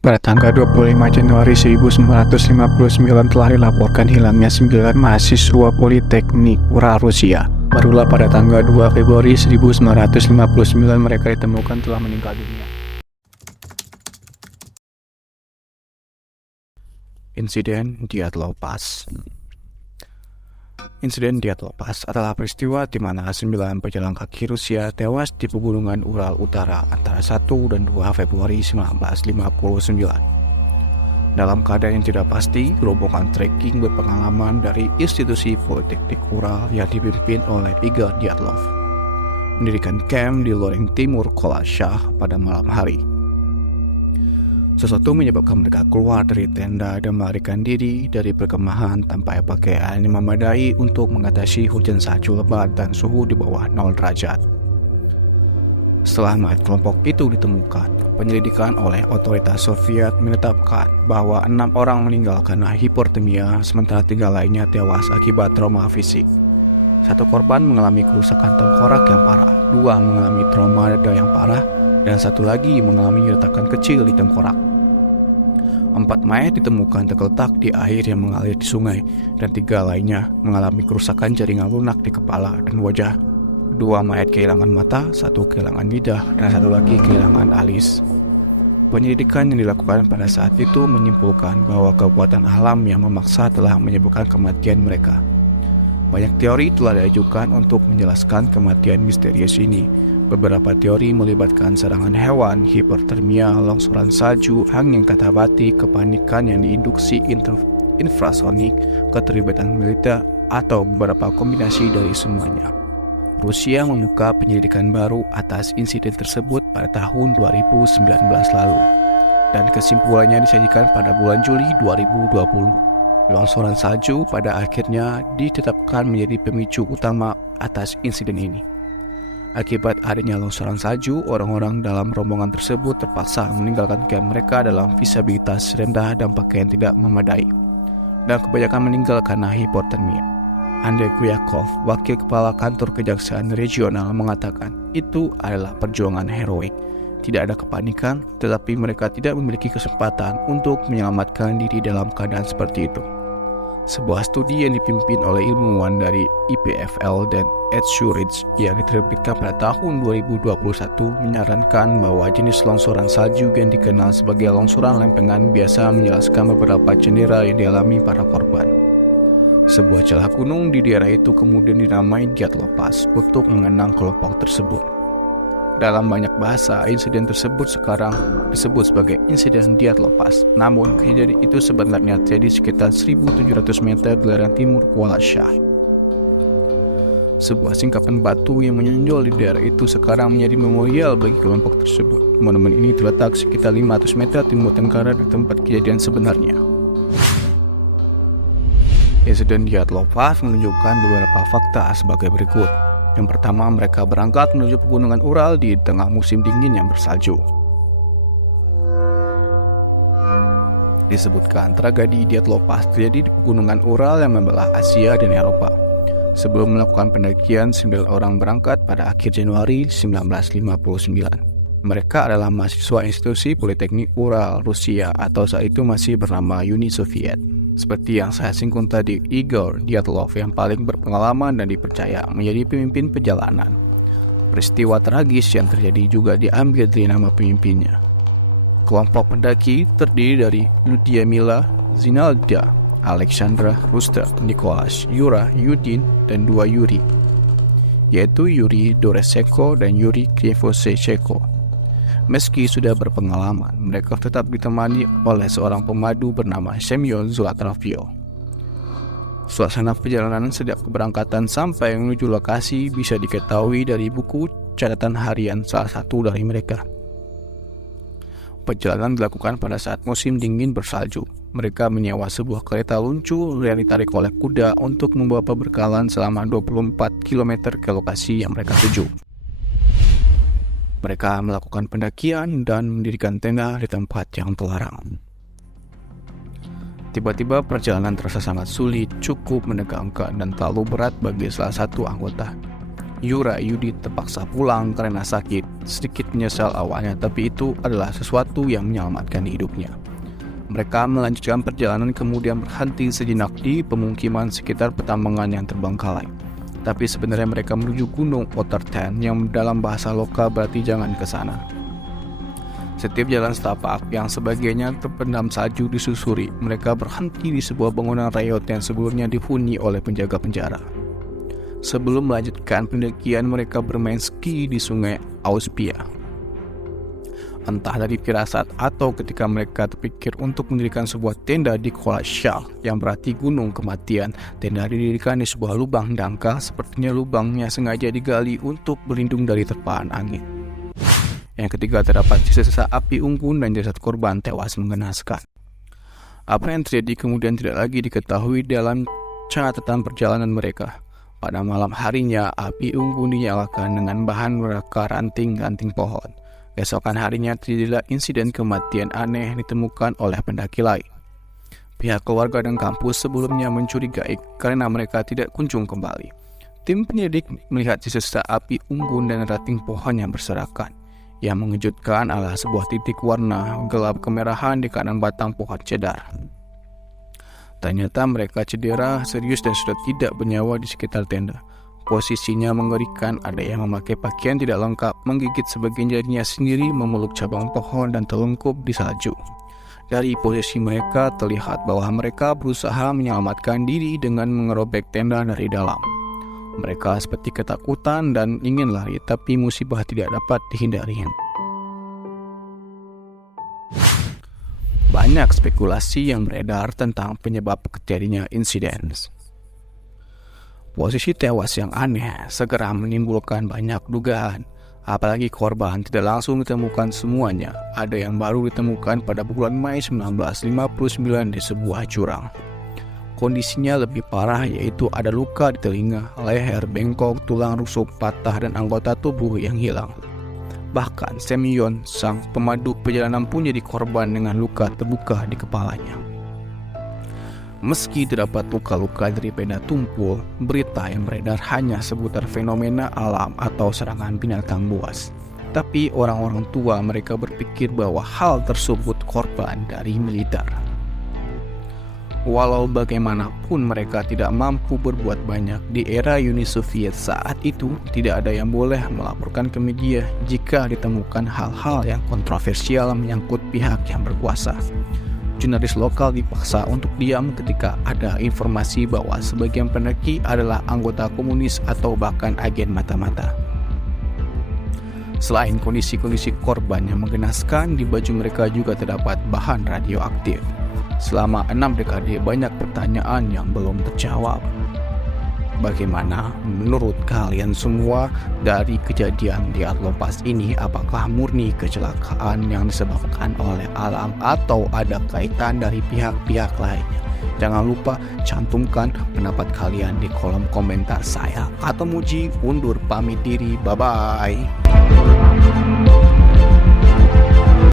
Pada tanggal 25 Januari 1959 telah dilaporkan hilangnya 9 mahasiswa Politeknik Ural Rusia. Barulah pada tanggal 2 Februari 1959 mereka ditemukan telah meninggal dunia. Insiden Dyatlov Pass. Insiden Dyatlov Pass adalah peristiwa di mana 9 pejalan kaki Rusia tewas di pegunungan Ural Utara antara 1 dan 2 Februari 1959. Dalam keadaan yang tidak pasti, rombongan trekking berpengalaman dari institusi Politeknik Ural yang dipimpin oleh Igor Dyatlov mendirikan camp di loreng timur Kolasha pada malam hari. Sesuatu menyebabkan mereka keluar dari tenda dan melarikan diri dari perkemahan tanpa pakaian yang memadai untuk mengatasi hujan salju lebat dan suhu di bawah 0 derajat. Setelah mayat kelompok itu ditemukan, penyelidikan oleh otoritas Soviet menetapkan bahwa 6 orang meninggal karena hipotermia, sementara 3 lainnya tewas akibat trauma fisik. 1 korban mengalami kerusakan tengkorak yang parah, 2 mengalami trauma dada yang parah, dan 1 lagi mengalami retakan kecil di tengkorak. 4 mayat ditemukan tergeletak di air yang mengalir di sungai, dan 3 lainnya mengalami kerusakan jaringan lunak di kepala dan wajah. 2 mayat kehilangan mata, 1 kehilangan lidah, dan 1 lagi kehilangan alis. Penyelidikan yang dilakukan pada saat itu menyimpulkan bahwa kekuatan alam yang memaksa telah menyebabkan kematian mereka. Banyak teori telah diajukan untuk menjelaskan kematian misterius ini. Beberapa teori melibatkan serangan hewan, hipotermia, longsoran salju, angin katabati, kepanikan yang diinduksi infrasonik, keterlibatan militer, atau beberapa kombinasi dari semuanya. Rusia membuka penyelidikan baru atas insiden tersebut pada tahun 2019 lalu, dan kesimpulannya disajikan pada bulan Juli 2020. Longsoran salju pada akhirnya ditetapkan menjadi pemicu utama atas insiden ini. Akibat adanya longsoran salju, orang-orang dalam rombongan tersebut terpaksa meninggalkan camp mereka dalam visibilitas rendah dan pakaian tidak memadai, dan kebanyakan meninggal karena hipotermia. Andrei Kuyakov, wakil kepala kantor kejaksaan regional, mengatakan itu adalah perjuangan heroik. Tidak ada kepanikan, tetapi mereka tidak memiliki kesempatan untuk menyelamatkan diri dalam keadaan seperti itu. Sebuah studi yang dipimpin oleh ilmuwan dari IPFL dan Ed Shurich yang diterbitkan pada tahun 2021 menyarankan bahwa jenis longsoran salju yang dikenal sebagai longsoran lempengan biasa menjelaskan beberapa cedera yang dialami para korban. Sebuah celah gunung di daerah itu kemudian dinamai Dyatlov Pass untuk mengenang kelompok tersebut. Dalam banyak bahasa, insiden tersebut sekarang disebut sebagai insiden Dyatlov Pass. Namun, kejadian itu sebenarnya terjadi sekitar 1.700 meter di lereng timur Kolasha. Sebuah singkapan batu yang menonjol di daerah itu sekarang menjadi memorial bagi kelompok tersebut. Monumen ini terletak sekitar 500 meter timur tenggara di tempat kejadian sebenarnya. Insiden Dyatlov Pass menunjukkan beberapa fakta sebagai berikut. Yang pertama, mereka berangkat menuju pegunungan Ural di tengah musim dingin yang bersalju. Disebutkan tragedi Dyatlov Pass terjadi di pegunungan Ural yang membelah Asia dan Eropa. Sebelum melakukan pendakian, 9 orang berangkat pada akhir Januari 1959. Mereka adalah mahasiswa institusi Politeknik Ural Rusia atau saat itu masih bernama Uni Soviet. Seperti yang saya singgung tadi, Igor Dyatlov yang paling berpengalaman dan dipercaya menjadi pemimpin perjalanan. Peristiwa tragis yang terjadi juga diambil dari nama pemimpinnya. Kelompok pendaki terdiri dari Lyudmila, Zinalda, Alexandra, Ruster, Nicholas, Yura, Yudin, dan 2 Yuri, yaitu Yuri Doresenko dan Yuri Krivoseychenko. Meski sudah berpengalaman, mereka tetap ditemani oleh seorang pemadu bernama Semyon Zlatravio. Suasana perjalanan sejak keberangkatan sampai menuju lokasi bisa diketahui dari buku catatan harian salah satu dari mereka. Perjalanan dilakukan pada saat musim dingin bersalju. Mereka menyewa sebuah kereta luncur yang ditarik oleh kuda untuk membawa perbekalan selama 24 km ke lokasi yang mereka tuju. Mereka melakukan pendakian dan mendirikan tenda di tempat yang terlarang. Tiba-tiba perjalanan terasa sangat sulit, cukup menegangkan dan terlalu berat bagi salah satu anggota. Yudi terpaksa pulang karena sakit. Sedikit menyesal awalnya, tapi itu adalah sesuatu yang menyelamatkan hidupnya. Mereka melanjutkan perjalanan kemudian berhenti sejenak di pemukiman sekitar pertambangan yang terbengkalai. Tapi sebenarnya mereka menuju Gunung Otterten yang dalam bahasa lokal berarti jangan ke sana. Setiap jalan setapak yang sebagiannya terpendam salju disusuri, mereka berhenti di sebuah bangunan rayot yang sebelumnya dihuni oleh penjaga penjara. Sebelum melanjutkan pendakian, mereka bermain ski di sungai Auspia. Entah dari firasat atau ketika mereka terpikir untuk mendirikan sebuah tenda di Kolasha yang berarti gunung kematian, tenda didirikan di sebuah lubang dangkal, sepertinya lubangnya sengaja digali untuk berlindung dari terpaan angin. Yang ketiga, terdapat sisa-sisa api unggun dan jasad korban tewas mengenaskan. Apa yang terjadi kemudian tidak lagi diketahui dalam catatan perjalanan mereka. Pada malam harinya, api unggun dinyalakan dengan bahan bakar ranting-ranting pohon. Keesokan harinya terjadilah insiden kematian aneh ditemukan oleh pendaki lain. Pihak keluarga dan kampus sebelumnya mencurigai karena mereka tidak kunjung kembali. Tim penyelidik melihat sisa-sisa api unggun dan ranting pohon yang berserakan. Yang mengejutkan adalah sebuah titik warna gelap kemerahan di kanan batang pohon cedar. Ternyata mereka cedera serius dan sudah tidak bernyawa di sekitar tenda. Posisinya mengerikan, ada yang memakai pakaian tidak lengkap, menggigit sebagian jarinya sendiri, memeluk cabang pohon dan terlungkup di salju. Dari posisi mereka terlihat bahwa mereka berusaha menyelamatkan diri dengan mengerobek tenda dari dalam. Mereka seperti ketakutan dan ingin lari, tapi musibah tidak dapat dihindari. Banyak spekulasi yang beredar tentang penyebab terjadinya insiden. Posisi tewas yang aneh segera menimbulkan banyak dugaan, apalagi korban tidak langsung ditemukan semuanya. Ada yang baru ditemukan pada bulan Mei 1959 di sebuah jurang. Kondisinya lebih parah, yaitu ada luka di telinga, leher bengkok, tulang rusuk patah, dan anggota tubuh yang hilang. Bahkan Semyon, sang pemandu perjalanan pun jadi korban dengan luka terbuka di kepalanya. Meski terdapat luka-luka dari benda tumpul, berita yang beredar hanya seputar fenomena alam atau serangan binatang buas. Tapi orang-orang tua mereka berpikir bahwa hal tersebut korban dari militer. Walau bagaimanapun mereka tidak mampu berbuat banyak di era Uni Soviet saat itu, tidak ada yang boleh melaporkan ke media jika ditemukan hal-hal yang kontroversial menyangkut pihak yang berkuasa. Jurnalis lokal dipaksa untuk diam ketika ada informasi bahwa sebagian pendaki adalah anggota komunis atau bahkan agen mata-mata. Selain kondisi-kondisi korban yang mengenaskan, di baju mereka juga terdapat bahan radioaktif. Selama 6 dekade banyak pertanyaan yang belum terjawab. Bagaimana menurut kalian semua dari kejadian di Atlopas ini? Apakah murni kecelakaan yang disebabkan oleh alam atau ada kaitan dari pihak-pihak lainnya? Jangan lupa cantumkan pendapat kalian di kolom komentar saya. Atau Muji undur pamit diri. Bye-bye.